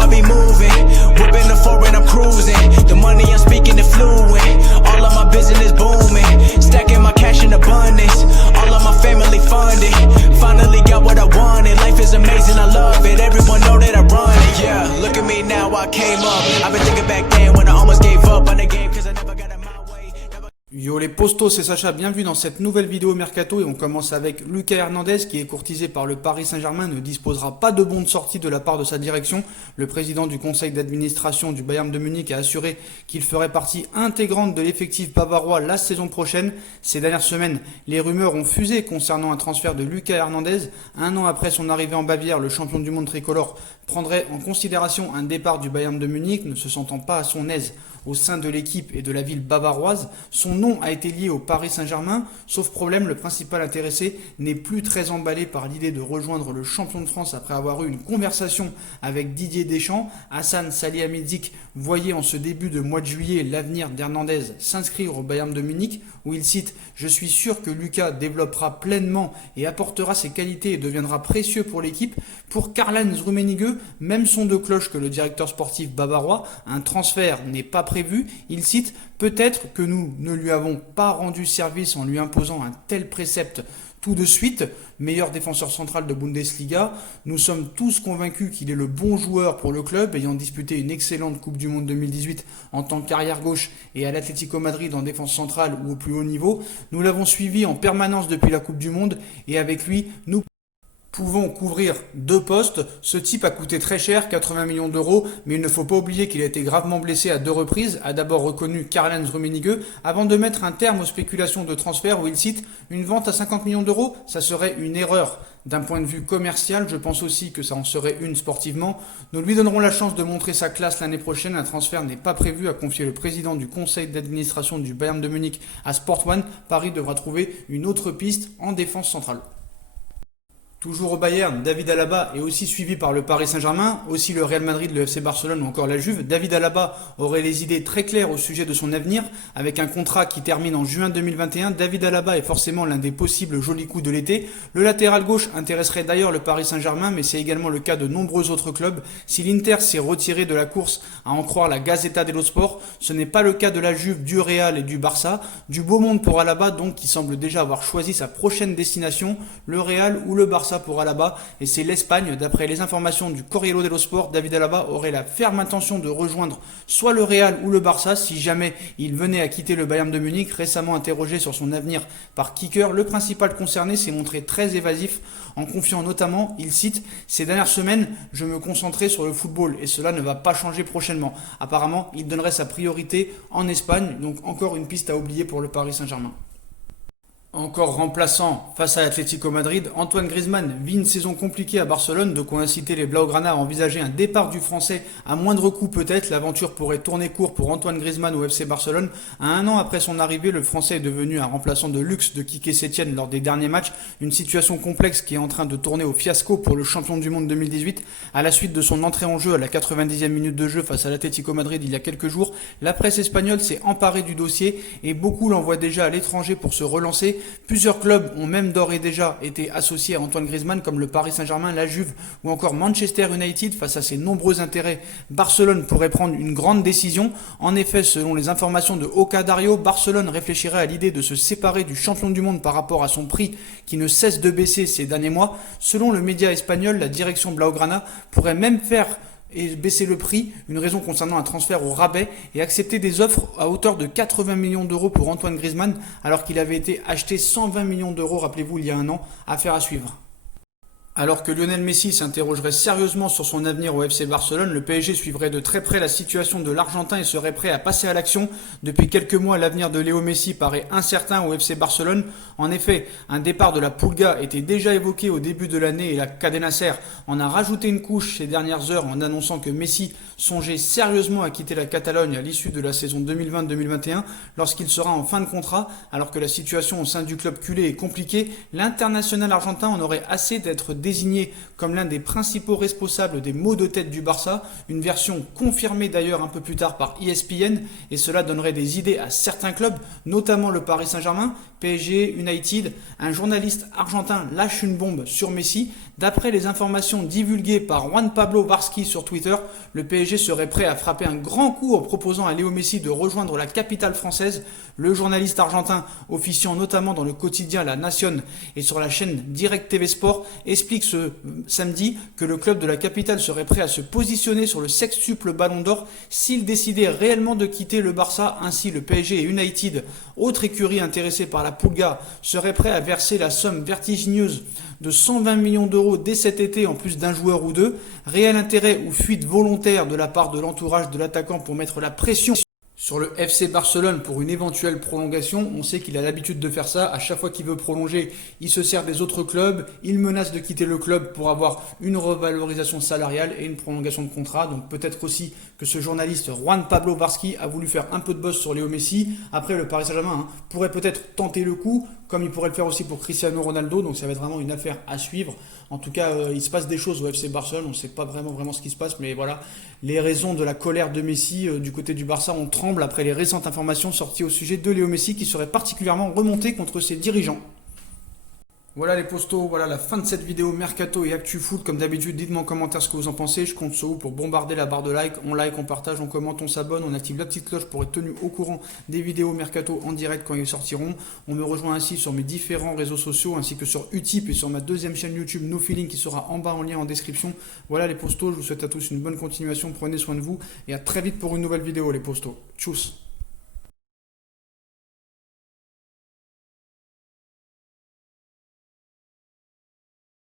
I be moving. Whipping the foreign, I'm cruising. The money I'm speaking is fluent. All of my business booming. Stacking my cash in abundance. All of my family funded. Finally got what I wanted. Life is amazing, I love it. Everyone know that I run it. Yeah, look at me now, I came up. I've been thinking back then when I almost gave up on the game, cause I never got in my way. Yo les postos, c'est Sacha, bienvenue dans cette nouvelle vidéo Mercato et on commence avec Lucas Hernandez qui est courtisé par le Paris Saint-Germain, ne disposera pas de bon de sortie de la part de sa direction. Le président du conseil d'administration du Bayern de Munich a assuré qu'il ferait partie intégrante de l'effectif bavarois la saison prochaine. Ces dernières semaines, les rumeurs ont fusé concernant un transfert de Lucas Hernandez. Un an après son arrivée en Bavière, le champion du monde tricolore prendrait en considération un départ du Bayern de Munich, ne se sentant pas à son aise au sein de l'équipe et de la ville bavaroise. Son nom a été lié au Paris Saint-Germain, sauf problème, le principal intéressé n'est plus très emballé par l'idée de rejoindre le champion de France après avoir eu une conversation avec Didier Deschamps. Hassan Salihamidzic voyait en ce début de mois de juillet l'avenir d'Hernandez s'inscrire au Bayern de Munich, où il cite « Je suis sûr que Lucas développera pleinement et apportera ses qualités et deviendra précieux pour l'équipe ». Pour Karl-Heinz Rummenigge, même son de cloche que le directeur sportif bavarois, un transfert n'est pas prévu. Il cite « Peut-être que nous ne lui avons pas rendu service en lui imposant un tel précepte tout de suite, meilleur défenseur central de Bundesliga. Nous sommes tous convaincus qu'il est le bon joueur pour le club, ayant disputé une excellente Coupe du Monde 2018 en tant qu'arrière gauche et à l'Atlético Madrid en défense centrale ou au plus haut niveau. Nous l'avons suivi en permanence depuis la Coupe du Monde et avec lui, nous pouvons couvrir deux postes. Ce type a coûté très cher, 80 millions d'euros, mais il ne faut pas oublier qu'il a été gravement blessé à deux reprises, a d'abord reconnu Karl-Heinz Rummenigge, avant de mettre un terme aux spéculations de transfert où il cite « Une vente à 50 millions d'euros, ça serait une erreur. D'un point de vue commercial, je pense aussi que ça en serait une sportivement. Nous lui donnerons la chance de montrer sa classe l'année prochaine. Un transfert n'est pas prévu », a confié le président du conseil d'administration du Bayern de Munich à Sport One. Paris devra trouver une autre piste en défense centrale. Toujours au Bayern, David Alaba est aussi suivi par le Paris Saint-Germain, aussi le Real Madrid, le FC Barcelone ou encore la Juve. David Alaba aurait les idées très claires au sujet de son avenir. Avec un contrat qui termine en juin 2021, David Alaba est forcément l'un des possibles jolis coups de l'été. Le latéral gauche intéresserait d'ailleurs le Paris Saint-Germain, mais c'est également le cas de nombreux autres clubs. Si l'Inter s'est retiré de la course, à en croire la Gazzetta dello Sport, ce n'est pas le cas de la Juve, du Real et du Barça. Du beau monde pour Alaba, donc, qui semble déjà avoir choisi sa prochaine destination, le Real ou le Barça pour Alaba, et c'est l'Espagne. D'après les informations du Corriere dello Sport, David Alaba aurait la ferme intention de rejoindre soit le Real ou le Barça si jamais il venait à quitter le Bayern de Munich. Récemment interrogé sur son avenir par Kicker, le principal concerné s'est montré très évasif, en confiant notamment, il cite « Ces dernières semaines, je me concentrais sur le football et cela ne va pas changer prochainement ». Apparemment, il donnerait sa priorité en Espagne, donc encore une piste à oublier pour le Paris Saint-Germain. Encore remplaçant face à l'Atlético Madrid, Antoine Griezmann vit une saison compliquée à Barcelone, de quoi inciter les Blaugrana à envisager un départ du Français à moindre coût peut-être. L'aventure pourrait tourner court pour Antoine Griezmann au FC Barcelone. À un an après son arrivée, le Français est devenu un remplaçant de luxe de Quique Setién lors des derniers matchs. Une situation complexe qui est en train de tourner au fiasco pour le champion du monde 2018. À la suite de son entrée en jeu à la 90e minute de jeu face à l'Atlético Madrid il y a quelques jours, la presse espagnole s'est emparée du dossier et beaucoup l'envoient déjà à l'étranger pour se relancer. Plusieurs clubs ont même d'ores et déjà été associés à Antoine Griezmann, comme le Paris Saint-Germain, la Juve ou encore Manchester United. Face à ses nombreux intérêts, Barcelone pourrait prendre une grande décision. En effet, selon les informations de Oca Dario, Barcelone réfléchirait à l'idée de se séparer du champion du monde par rapport à son prix qui ne cesse de baisser ces derniers mois. Selon le média espagnol, la direction Blaugrana pourrait même faire et baisser le prix, une raison concernant un transfert au rabais, et accepter des offres à hauteur de 80 millions d'euros pour Antoine Griezmann, alors qu'il avait été acheté 120 millions d'euros, rappelez-vous, il y a un an. Affaire à suivre. Alors que Lionel Messi s'interrogerait sérieusement sur son avenir au FC Barcelone, le PSG suivrait de très près la situation de l'Argentin et serait prêt à passer à l'action. Depuis quelques mois, l'avenir de Léo Messi paraît incertain au FC Barcelone. En effet, un départ de la Pulga était déjà évoqué au début de l'année et la Cadena Ser en a rajouté une couche ces dernières heures en annonçant que Messi songeait sérieusement à quitter la Catalogne à l'issue de la saison 2020-2021 lorsqu'il sera en fin de contrat. Alors que la situation au sein du club culé est compliquée, l'international argentin en aurait assez d'être désigné comme l'un des principaux responsables des maux de tête du Barça, une version confirmée d'ailleurs un peu plus tard par ESPN, et cela donnerait des idées à certains clubs, notamment le Paris Saint-Germain, PSG, United. Un journaliste argentin lâche une bombe sur Messi. D'après les informations divulguées par Juan Pablo Varsky sur Twitter, le PSG serait prêt à frapper un grand coup en proposant à Léo Messi de rejoindre la capitale française. Le journaliste argentin, officiant notamment dans le quotidien La Nación et sur la chaîne Direct TV Sport, explique ce samedi que le club de la capitale serait prêt à se positionner sur le sextuple Ballon d'Or s'il décidait réellement de quitter le Barça. Ainsi, le PSG et United, autre écurie intéressée par la Pulga, seraient prêts à verser la somme vertigineuse de 120 millions d'euros dès cet été en plus d'un joueur ou deux. Réel intérêt ou fuite volontaire de la part de l'entourage de l'attaquant pour mettre la pression sur le FC Barcelone pour une éventuelle prolongation. On sait qu'il a l'habitude de faire ça. À chaque fois qu'il veut prolonger, il se sert des autres clubs. Il menace de quitter le club pour avoir une revalorisation salariale et une prolongation de contrat. Donc peut-être aussi que ce journaliste Juan Pablo Varsky a voulu faire un peu de buzz sur Léo Messi. Après, le Paris Saint-Germain pourrait peut-être tenter le coup, comme il pourrait le faire aussi pour Cristiano Ronaldo. Donc ça va être vraiment une affaire à suivre. En tout cas, il se passe des choses au FC Barcelone. On ne sait pas vraiment ce qui se passe. Mais voilà, les raisons de la colère de Messi du côté du Barça, on tremble après les récentes informations sorties au sujet de Léo Messi qui serait particulièrement remonté contre ses dirigeants. Voilà les postos, voilà la fin de cette vidéo Mercato et Actu Foot. Comme d'habitude, dites-moi en commentaire ce que vous en pensez. Je compte sur vous pour bombarder la barre de like. On like, on partage, on commente, on s'abonne, on active la petite cloche pour être tenu au courant des vidéos Mercato en direct quand ils sortiront. On me rejoint ainsi sur mes différents réseaux sociaux ainsi que sur Utip et sur ma deuxième chaîne YouTube No Feeling qui sera en bas en lien en description. Voilà les postos, je vous souhaite à tous une bonne continuation. Prenez soin de vous et à très vite pour une nouvelle vidéo les postos. Tchuss.